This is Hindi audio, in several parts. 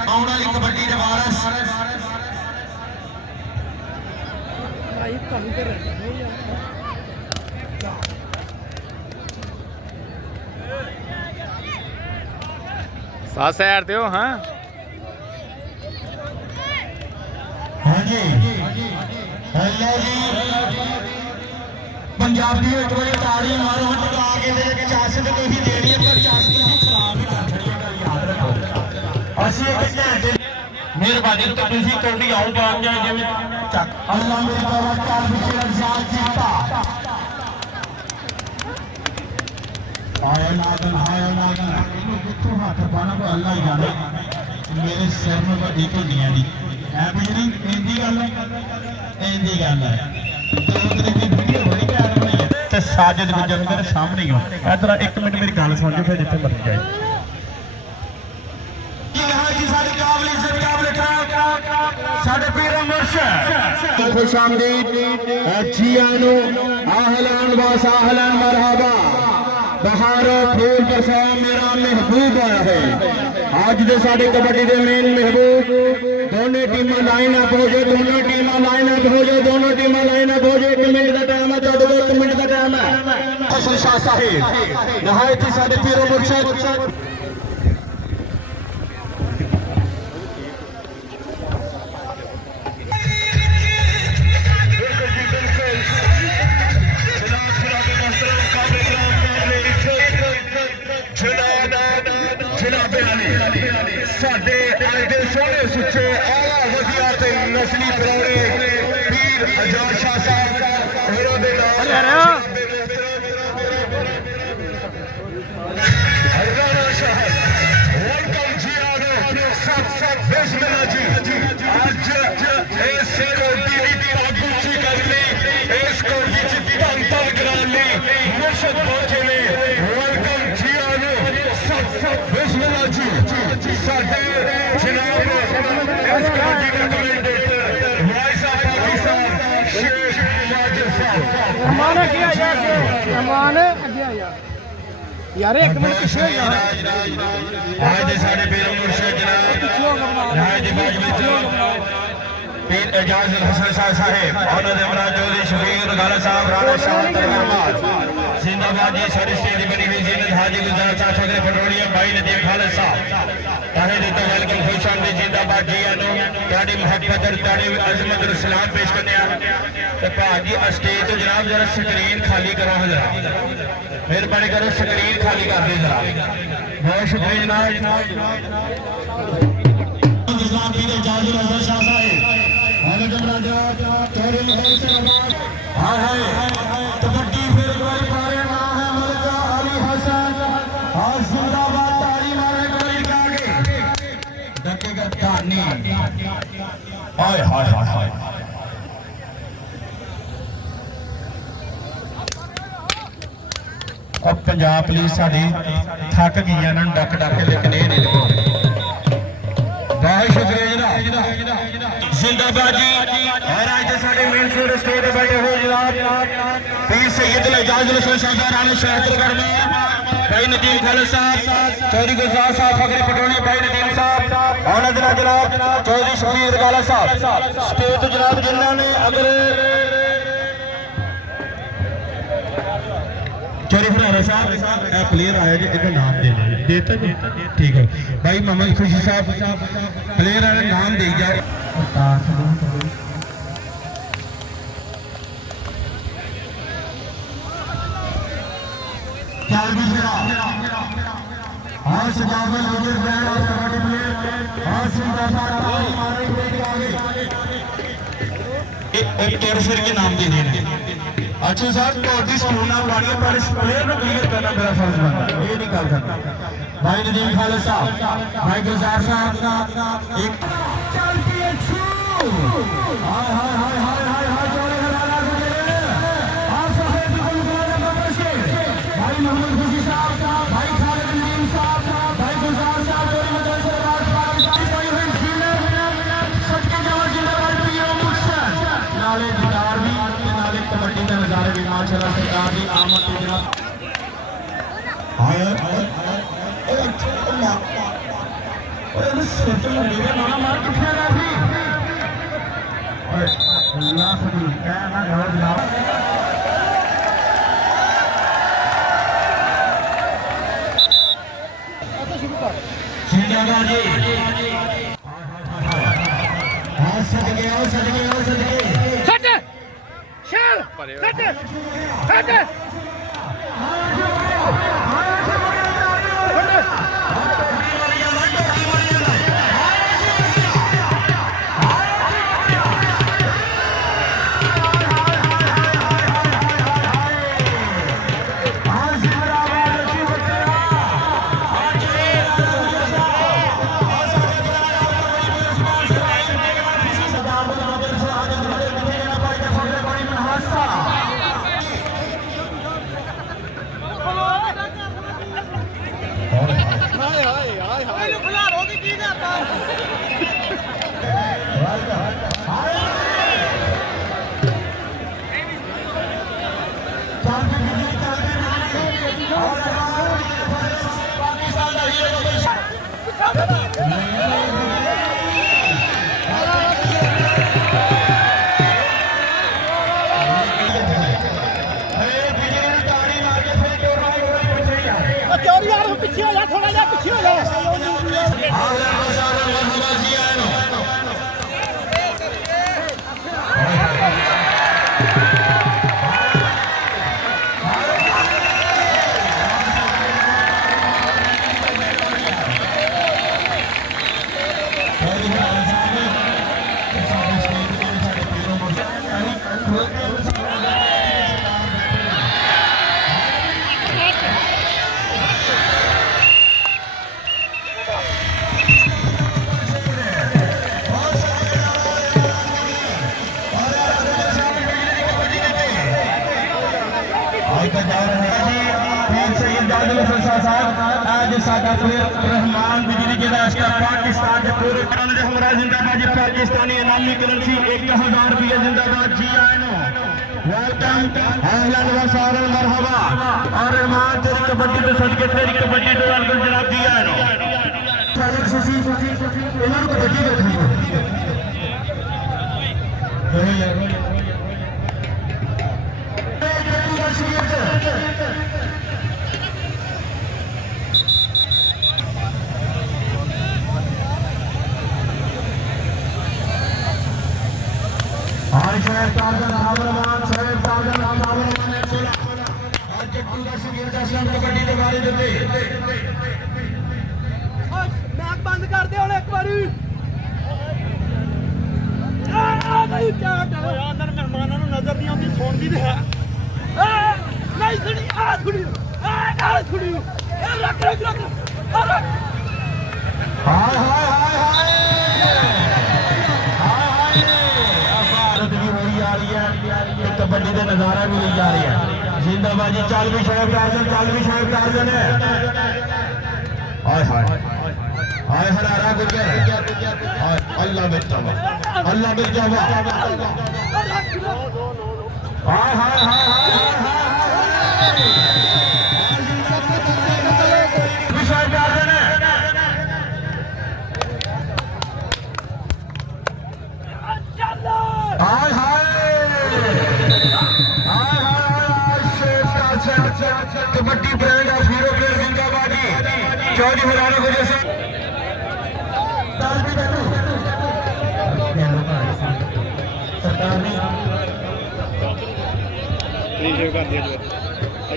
आने वाली कबड्डी के वारस साथ सैर दो। हाँ हाँ जी हेलो जी पंजाबी एक बार ताड़ी मारो टका के इजाजत तो ही देनी है पर इजाजत खराब ही कर छड़ी याद रखो असि एक घंटे मेहरबानी तो तुसी कौड़ी आओ बात जाए जिवें चक अल्लाह मेरे बाबा चार पीछे रजाक जीता आया नागन जितों हाथ पाना को अल्लाह ही जाने मेरे सिर में बड़ी ढोलियां दी है बिजली इंदी गल है तो उधर की वीडियो बड़ी प्यार बनाई है ते साजिद गुजर मेरे सामने ही हो इधर एक मिनट मेरी गल सुन जो फिर जिथे मर्जी जाए खुश आमदीद जियानो आहलन व सहलन मरहबा बहारो फूल बरसा मेरा महबूब आया है आज दे साडे कबड्डी दे मेन महबूब दोनों टीमां लाइन अप हो जाए दोनों टीमां लाइन अप हो जाए दोनों टीमां लाइन अप हो जाए 1 मिनट का टाइम है तो 1 मिनट का टाइम है हसन शाह साहिब नहायत ही साडे पीरो मुर्शिद साडे अज दे सोहने सुचे आला वधिया ते नस्ली परौड़े पीर आजाद शाह साहब होरां दे नाल हरगाना शहर वेलकम जी आनो सब बिस्मिल्लाह जी आज इस कोटी दी पग ऊंची कर ली इस कोटी च धन धन करा ली मुर्शद पहुंचे ने वेलकम जी आनो सब बिस्मिल्लाह जी साडे जनाब इस कबड्डी के commentator voice of Pakistan Sheikh Majid sahab हमारे क्या यार हमारे क्या यार 1 मिनट पीछे यार आज साडे पीर मुर्शिद जनाब राज बाजवी पीर इजाजत हसन शाह साहिब और इमरान चौधरी शफीक गाला साहब राणा शाह तरमाद जिंदाबाद जी सारी स्टेज बनी हुई जीनत हाजी गुलजार साहब सदर पटोड़िया भाई नदीम खालिद साहब ताहे दिता वेलकम खुश आमदीद जिंदाबाद जी आनो ताड़ी मोहब्बत और ताड़ी अजमत और सलाम पेश करने आ ते भाजी स्टेज तो जनाब जरा स्क्रीन खाली करो जरा मेहरबानी करो स्क्रीन खाली कर दे जरा बहुत शुक्रिया जनाब इस्लाम पीर इजाजत हसन शाह साहिब हाले जमराजा तोरे मुदई से हाय हाय कबड्डी फिर कोई पारे ना है मलका अली हसन आज जिंदाबाद ताली मारे कोई आगे डकेगा तानी हाय हाय हाय हाय अब पंजाब पुलिस साडी थक गई है ना डक डक के लेकिन ये नहीं बहुत शुक्रिया जिंदाबाद जी और आज साडे मेन स्टेज पे बैठे हुए जनाब पीर सैयद इजाजत हसन शाह राणा शाह तरमाद भाई नदीम खालिद साहब चौधरी गुलजार साहब फकरे पटोली भाई नदीम साहब और जनाब चौधरी शफीक गाला साहब स्टेज तो जनाब जिन्होंने अगर चौधरी फरारा साहब प्लेयर आया जी इनका नाम दे देता जी ठीक है भाई मोहम्मद खुशी साहब प्लेयर वाले नाम दे जाए के नाम दे देना अच्छा साहब तो स्कूल ना पानी पर इस प्लेयर को क्लियर करना मेरा फर्ज बनता है ये नहीं कर सकता भाई नदीम खालिद साहब भाई गुलजार साहब एक चैंपियन हाय हाय हाय हाय हाय हाय चौड़े हराना आप साहब भाई मोहम्मद खुशी साहब भाई खालिद नदीम साहब भाई गुलजार साहब चौधरी मदन से राज पाकिस्तान भाई हुई सच्चे जवान जिंदाबाद पीरो मुर्शिद नाले गिटार भी नाले कबड्डी के नजारे भी माशाल्लाह सरकार की आमद के जनाब हाय ਤੈਨੂੰ ਸੋਚ ਲੱਗੇਗਾ ਨਾ ਮਾਰ ਕਿੱਥੇ ਆ ਸੀ ਓਏ ਅੱਲਾਹ ਦੀ ਕਹਿ ਨਾ ਘਰ ਜਨਾਬ जिंदाबाद जी हाँ सदके आओ सदके आओ सदके ਛੱਡ ਸ਼ਾਲ ਛੱਡ ਛੱਡ ਚੋਰੀ ਯਾਰ ਪਿੱਛੇ ਹੋ ਜਾ ਥੋੜਾ ਜਿਹਾ ਪਿੱਛੇ ਹੋ ਜਾ आज साडा प्लेयर रहमान बिजली के पाकिस्तान के पूरे हमारा जिंदाबाद पाकिस्तानी इनामी करेंसी 1000 रुपये जिंदाबाद जी आए वेलकम अहलन व सहलन मरहबा और रहमान तेरी कबड्डी तो सदके तेरी कबड्डी तो वेलकम जनाब जी आए इन्होंने कबड्डी देखनी शोएब तारजन हावरमान शोएब तारजन हावरमान ने चला और जट्टू का शकीर का असलम कबड्डी दे बारे देते मैच बंद कर दे ਹੁਣ ਇੱਕ ਵਾਰੀ ਆ ਨਹੀਂ ਚਾਟ ਅੰਦਰ ਮਹਿਮਾਨਾਂ ਨੂੰ ਨਜ਼ਰ ਨਹੀਂ ਆਉਂਦੀ ਸੁਣਦੀ ਤੇ ਹੈ ਨਹੀਂ ਸੁਣੀ ਆ ਸੁਣੀ ਆ ਨਾਲ ਸੁਣੀ ਇਹ ਰੱਖ ਰੱਖ ਰੱਖ ਆ ਰੱਖ हाय हाय हाय हाय कबड्डी का नजारा भी ली जा रही है जिंदाबाद जी चल भी शोएब टार्जन है हाय हाय हाय हरारा गुजर अल्लाह मिल जावा हाय हाय हाय शोएब टार्जन है hi hi kabaddi brand of hero player जिंदाबाद जी चौधरी हरारा गुजर से सरकार ने क्लीन कर दिया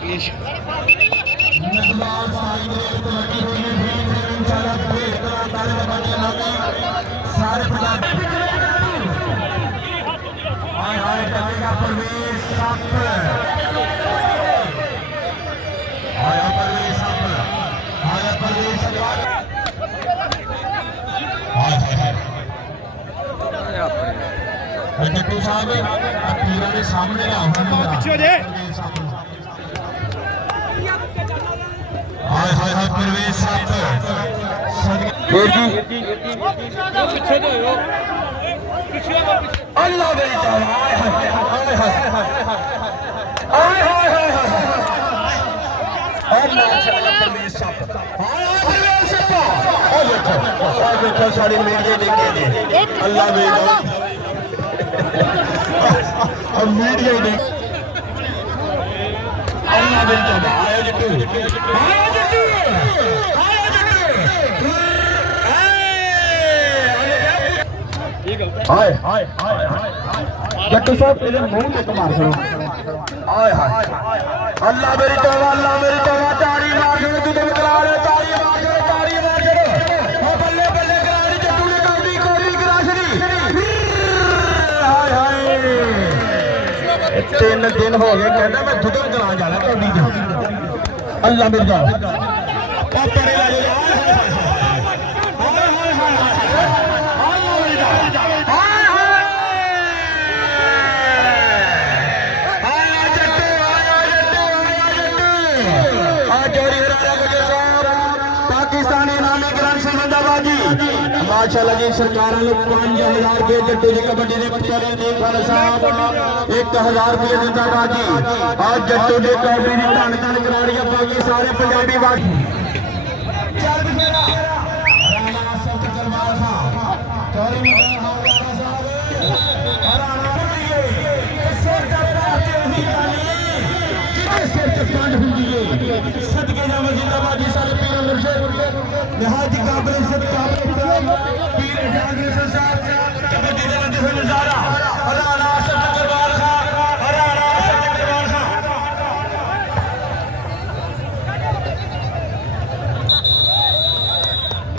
क्लीन सारे हाय हाय टकेगा परवेश साफ आया परवेश जट्टू साहब पीरा के सामने पीछे जे हाय हाय हाय परवेश अल्लाह बेटा हाय हाय हाय हाय हाय हाय माशाअल्लाह परवेश साहब हाय परवेश साहब ओ देखो देखो साड़ी मीडिया देखे ने अल्लाह बेटा अब मीडिया देख अल्लाह बेटा आया जट्टू आया जट्टू आया जट्टू हाय हाय हाय जट्टू साहब तेरे मुंह पे मार करो हाय हाय अल्लाह मेरी तौबा ताड़ी मार दो तू तो करा ले ताड़ी मार दो ओ बल्ले बल्ले करा दी जट्टू ने कौडी कोरी करा छड़ी हाय हाय 3 दिन हो गए कहना मैं दुधन करा जाना कौडी दी अल्लाह मेरी तौबा ओ परे ला जा पाकिस्तानी नामी ग्रांड जिंदाबाद जी माशाअल्लाह जी सरकार ने 5000 रुपए जट्टू जी कबड्डी दे पुजारी दे खान साहब 1000 रुपए जिंदाबाद जी आज जट्टू दे कबड्डी दी धन धन करा रही है बाकी सारे पंजाबी वासी चल फेरा राणा सत करवाल था चौरी मैदान हौला साहब राणा बुढ़िए सिर ते पाते ही गाली किते सिर ते पंड हुंदी है सदके जावे जिंदाबाद जी सारे पीर मुर्शिद निहायत काबिल इज्जत काबिल पीर जागीर साहब कबड्डी दे लंदे हुए नजारा राणा सत करवाल था राणा सत करवाल था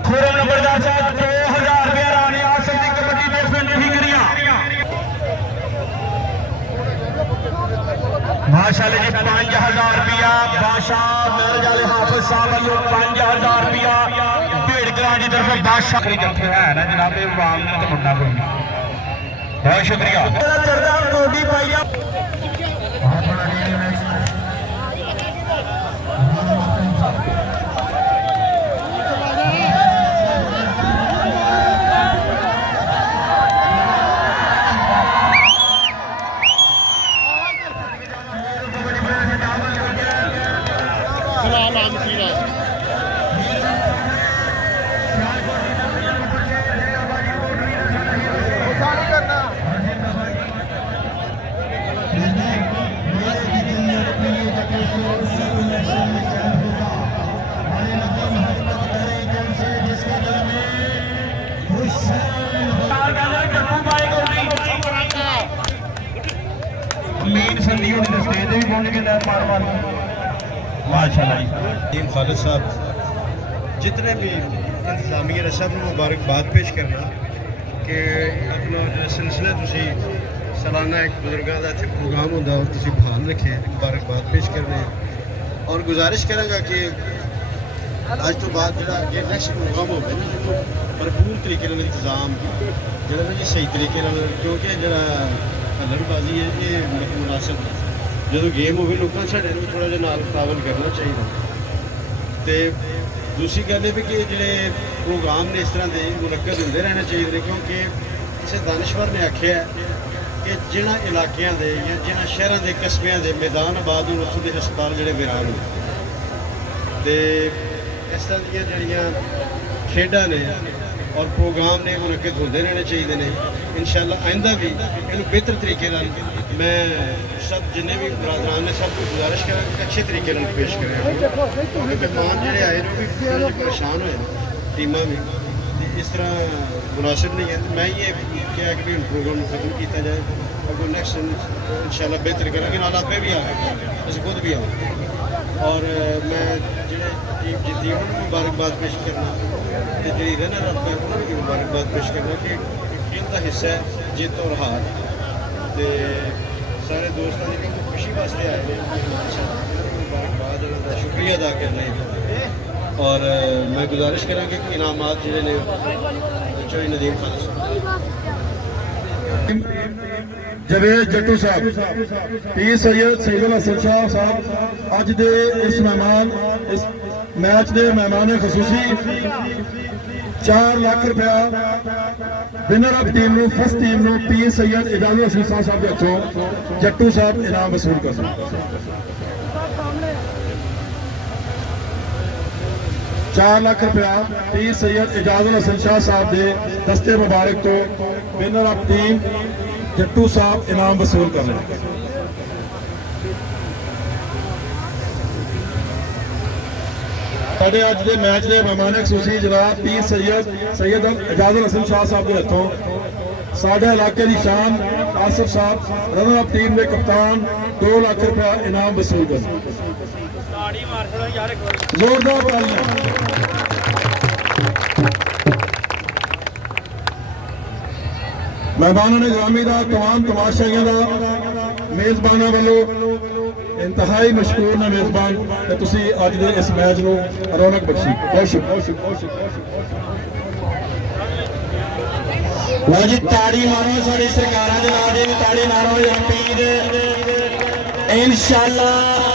खुरम नंबरदार साहब 2000 रुपया रानी आसफ की कबड्डी में इसमें नहीं करिया माशाअल्लाह जी 5000 रुपया बादशाह मेरे जाले हाफिज साहब वालों 5000 रुपया भेड़ ग्रांड की तरफ बादशाह करी जत्थे है ना जनाब ये वाम ने तो मुंडा कोई बहुत शुक्रिया चढ़दा कोडी पाइया मेन संधी होने के स्टेज भी पहुंच के मार मार माशाल्लाह जी खालिद साहब जितने भी इंतजामिया ने सब मुबारकबाद पेश करना कि अपना सिलसिला तुसी सालाना एक बुजुर्गों का इतने प्रोग्राम होता और तुसी बहाल रखे मुबारकबाद पेश करने और गुजारिश करांगा कि अज तो बाद जो अगे नैक्सट प्रोग्राम होगा भरपूर तरीके इंतजाम जो जी सही तरीके क्योंकि जरा हल्लड़बाजी है ये मुनासिब जो गेम हो लोगों साढ़े थोड़ा जहा नाल तावन करना चाहिए तो दूसरी गल है भी कि जोड़े प्रोग्राम ने इस तरह के मुनक्कद होंगे रहने चाहिए क्योंकि किसी दानश्वर ने आख्या कि जिन्होंने इलाकों के या जिन्होंने शहरों के कस्बों के मैदान आबाद हो उत्थों के हस्पताल जोड़े वीरान हो इस तरह दियाँ खेडा ने और प्रोग्राम ने मुनक्कद होते रहने चाहिए ने इंशाअल्लाह आइंदा भी इन बेहतर तरीके मैं सब जिन्हें भी बरादरान ने सब गुजारिश करा कि अच्छे तरीके पेश करें क्योंकि मेहमान जोड़े आए वो भी परेशान हुए टीमां भी इस तरह मुनासिब नहीं है मैं ये क्या कि प्रोग्राम खत्म किया जाए अगर नेक्स्ट इंशाअल्लाह बेहतर करेंगे नाल आपे भी आए असं खुद भी आए और मैं जोड़े टीम जीती उन्होंने मुबारकबाद पेश करना तो जी रनर अप है उन्होंने भी मुबारकबाद पेश करना कि खेल का हिस्सा है जीत और हार तो सारे दोस्तों की खुशी वास्ते आए हैं मुबारकबाद शुक्रिया अदा करने और मैं गुजारिश करा कि इनामात जोड़े ने चौधरी नदीम खान जवेद जट्टू साहब पीर सैयद सैयदुल हसन साहब अज दे इस मेहमान इस मैच के मेहमान खसूसी 4 लाख रुपया winner of team first team पीर सैयद इजाजुल हसन साहब के हथों जट्टू साहब इनाम वसूल कर 4 ਲੱਖ रुपया पीर सैयद इजाजुल हसन शाह साहब के दस्ते मुबारक तो विनर ऑफ टीम जट्टू साहब इनाम वसूल कर रहे हैं। साढ़े अज के मैच के मेहमान खसूसी जनाब पीर सैयद इजाजुल हसन शाह साहब के हथों साढ़े इलाके की शान आसिफ साहब रनर ऑफ टीम के कप्तान 2 लाख रुपया इनाम वसूल कर जोरदार तालियां। मेहमानों ने ग्रामी का तमाम तमाशाइयों का मेजबानों वालों इंतहाई मशहूर ने मेजबान ते तुसी अज दे इस मैच नूं रौनक बख्शी। बहुत शुक्रिया। लो जी ताड़ी मारो साड़ी सरकारां दे नाल दी ताड़ी मारो एमपी दे इंशाअल्लाह